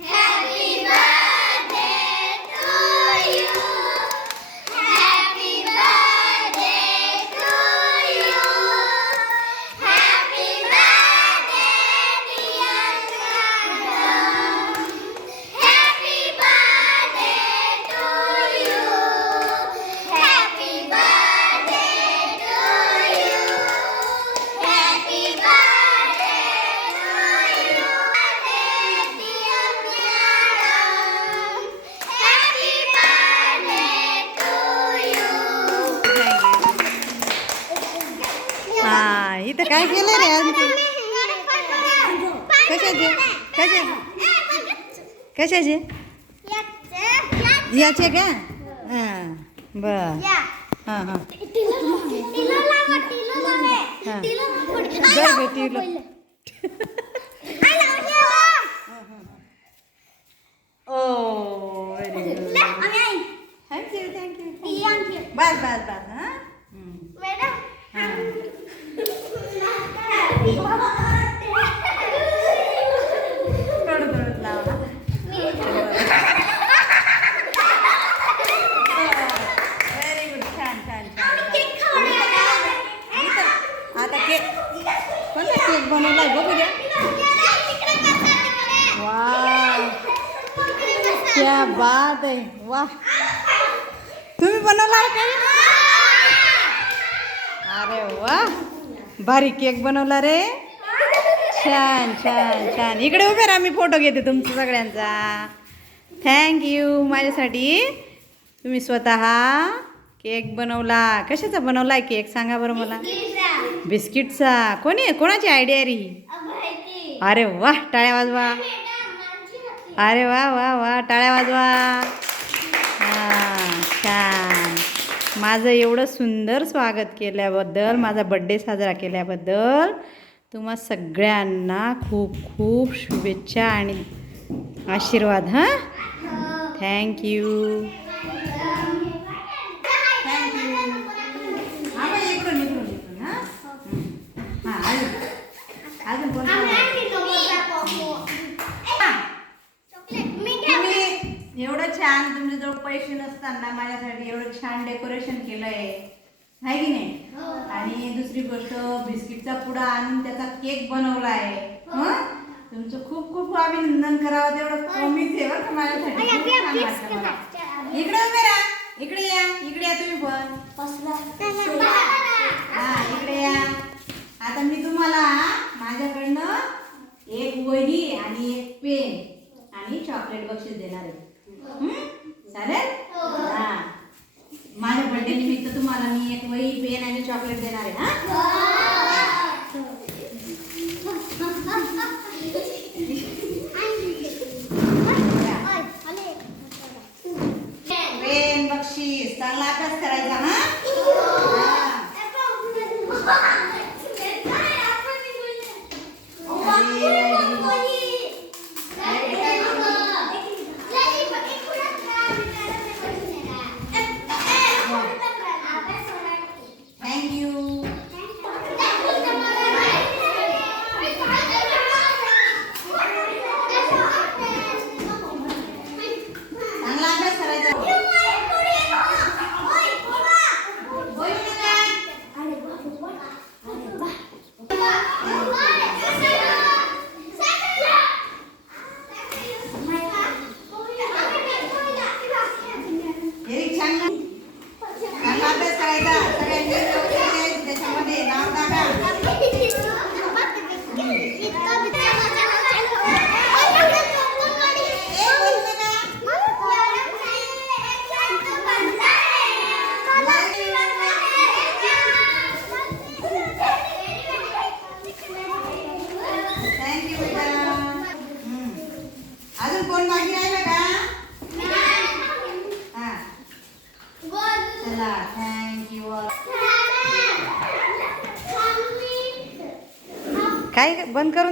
हा इथं काय केलं रे आज? तू कशाचे? कशा कशाचे? याचे का? हां बर. हां हां. जर भेटीला ओ very good thank you thank you बस बस बस हां थोडं थोडं लावा व्हेरी गुड छान छान छान इथं, आता केक कोणता केक बनवलाय बघू द्या वा क्या बात आहे वा तुम्ही बनवला का? अरे वा भारी केक बनवला रे. छान छान छान. इकडे उभे राहा मी फोटो घेते तुमचा सगळ्यांचा. थँक्यू माझ्यासाठी. तुम्ही स्वतः केक बनवला. कशाचा बनवलाय केक? सांगा बरं मला. बिस्किटचा. कोणी कोणाची आयडिया आहे रे अरे वा टाळ्या वाजवा. अरे वा वा वा टाळ्या वाजवा. हां छान. माझं एवढं सुंदर स्वागत केल्याबद्दल माझा बड्डे साजरा केल्याबद्दल तुम्हा सगळ्यांना खूप खूप शुभेच्छा आणि आशीर्वाद हां? थँक्यू अजून एवढं छान तुमच्याजवळ पैसे नसताना माझ्यासाठी एवढं छान डेकोरेशन केलंय. आहे की नाही? आणि दुसरी गोष्ट बिस्किटचा पुडा आणून त्याचा केक बनवलाय. हं? तुमचं खूप खूप अभिनंदन करावं तेवढं कमीच आहे बरं का माझ्यासाठी. इकडे उभे राहा. इकडे या. इकडे या तुम्ही पण. हा इकडे या. आता मी तुम्हाला माझ्याकडनं एक वही आणि एक पेन आणि चॉकलेट बक्षीस देणार आहे. हं? चालेल? हा. माझ्या बर्थडे निमित्त तुम्हाला मी एक वही पेन आणि चॉकलेट देणार आहे हा? पेन बक्षीस. चांगला अभ्यास करायचा हा थँक्यू चांगला अभ्यास करायचा बोलू नका. एरिक छान ना? चांगला अभ्यास करायचा सगळ्यांनी व्यवस्थित यायचं त्याच्यामध्ये नाव टाका ए, बोलू नका. थँक्यू बेटा हम्म. अजून कोण बाकी राहिलं का हा चला. थँक्यू काय बंद करून